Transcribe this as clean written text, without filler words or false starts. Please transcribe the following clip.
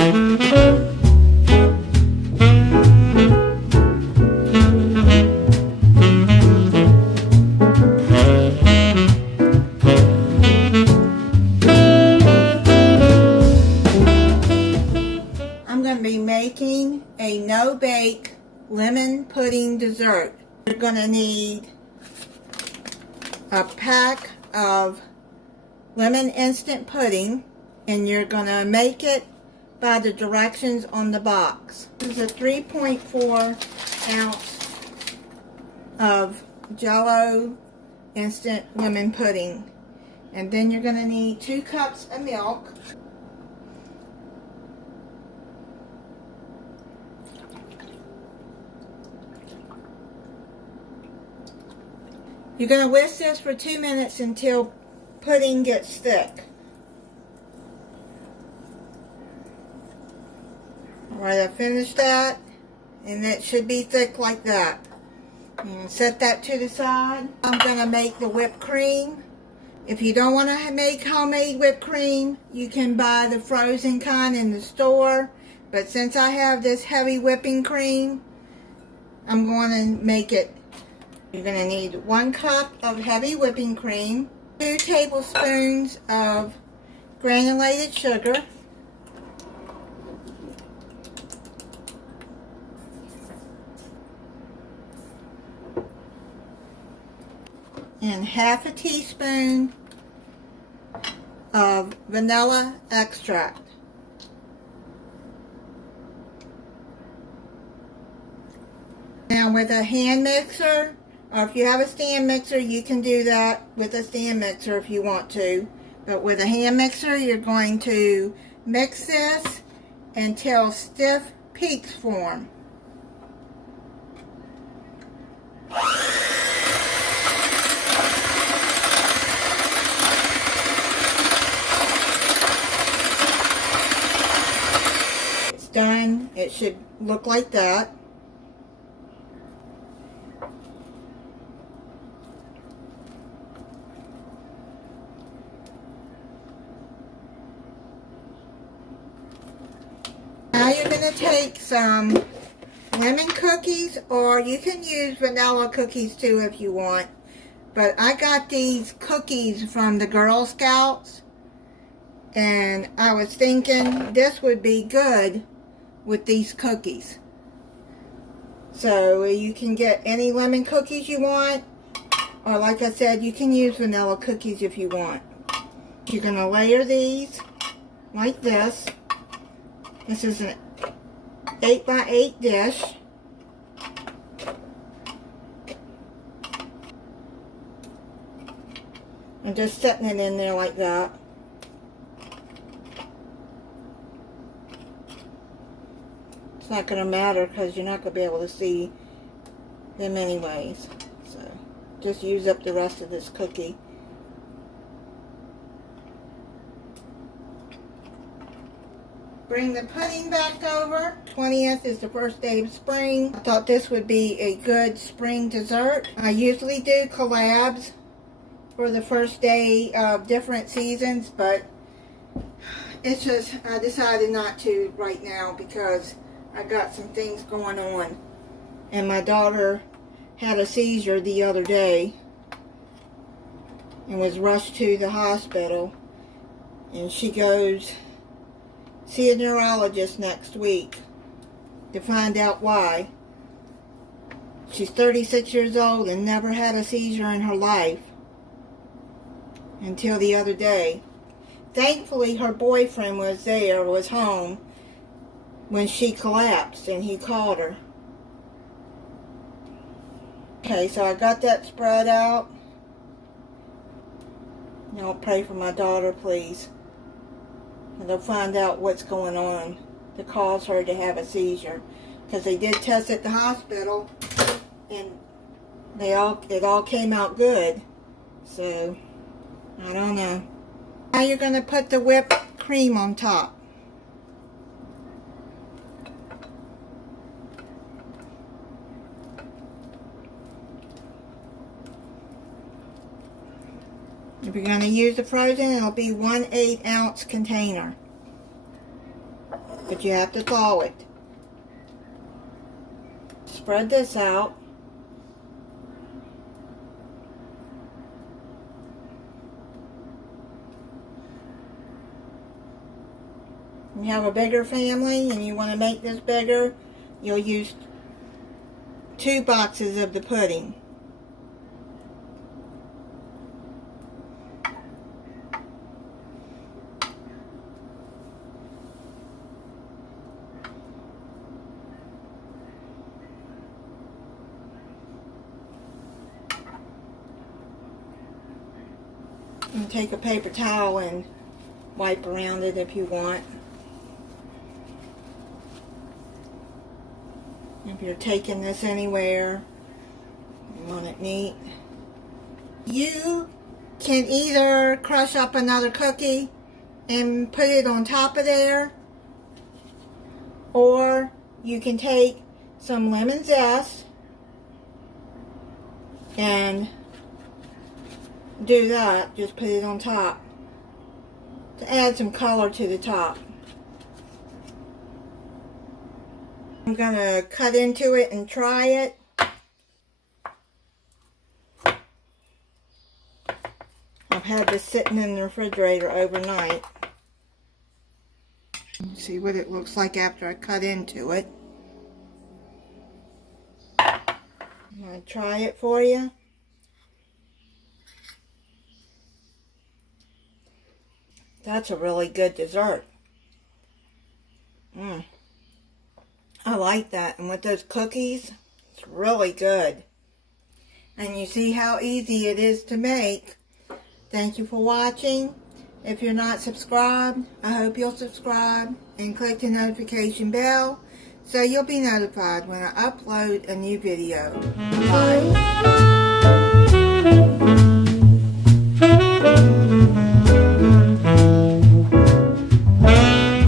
I'm going to be making a no-bake lemon pudding dessert. You're going to need a pack of lemon instant pudding, and you're going to make it by the directions on the box. This is a 3.4 ounce of Jell-O instant lemon pudding. And then you're going to need 2 cups of milk. You're going to whisk this for 2 minutes until pudding gets thick. Alright, I finished that, and it should be thick like that. And set that to the side. I'm going to make the whipped cream. If you don't want to make homemade whipped cream, you can buy the frozen kind in the store. But since I have this heavy whipping cream, I'm going to make it. You're going to need 1 cup of heavy whipping cream, 2 tablespoons of granulated sugar, and half a teaspoon of vanilla extract. Now with a hand mixer, or if you have a stand mixer, you can do that with a stand mixer if you want to. But with a hand mixer, you're going to mix this until stiff peaks form. It's done. It should look like that. Now you're going to take some lemon cookies, or you can use vanilla cookies too if you want. But I got these cookies from the Girl Scouts, and I was thinking this would be good with these cookies. So you can get any lemon cookies you want, or like I said, you can use vanilla cookies if you want. You're going to layer these like this. This is an 8x8 dish. I'm just setting it in there like that. It's not going to matter because you're not going to be able to see them anyways. So just use up the rest of this cookie. Bring the pudding back over. 20th is the first day of spring. I thought this would be a good spring dessert. I usually do collabs for the first day of different seasons, but it's just, I decided not to right now because I got some things going on. And my daughter had a seizure the other day and was rushed to the hospital. And she goes see a neurologist next week to find out why. She's 36 years old and never had a seizure in her life until the other day. Thankfully, her boyfriend was home when she collapsed, and he called her. Okay, so I got that spread out. Now pray for my daughter, please. And they'll find out what's going on to cause her to have a seizure. Because they did test at the hospital, and it all came out good. So, I don't know. Now you're going to put the whipped cream on top. If you're going to use the frozen, it'll be 1/8 ounce container. but you have to thaw it. Spread this out. If you have a bigger family and you want to make this bigger, you'll use 2 boxes of the pudding. And take a paper towel and wipe around it if you want. If you're taking this anywhere, you want it neat. You can either crush up another cookie and put it on top of there, or you can take some lemon zest and do that. Just put it on top to add some color to the top. I'm going to cut into it and try it. I've had this sitting in the refrigerator overnight. See what it looks like after I cut into it. I'm going to try it for you. That's a really good dessert. I like that. And with those cookies, it's really good. And you see how easy it is to make. Thank you for watching. If you're not subscribed, I hope you'll subscribe and click the notification bell so you'll be notified when I upload a new video. Bye.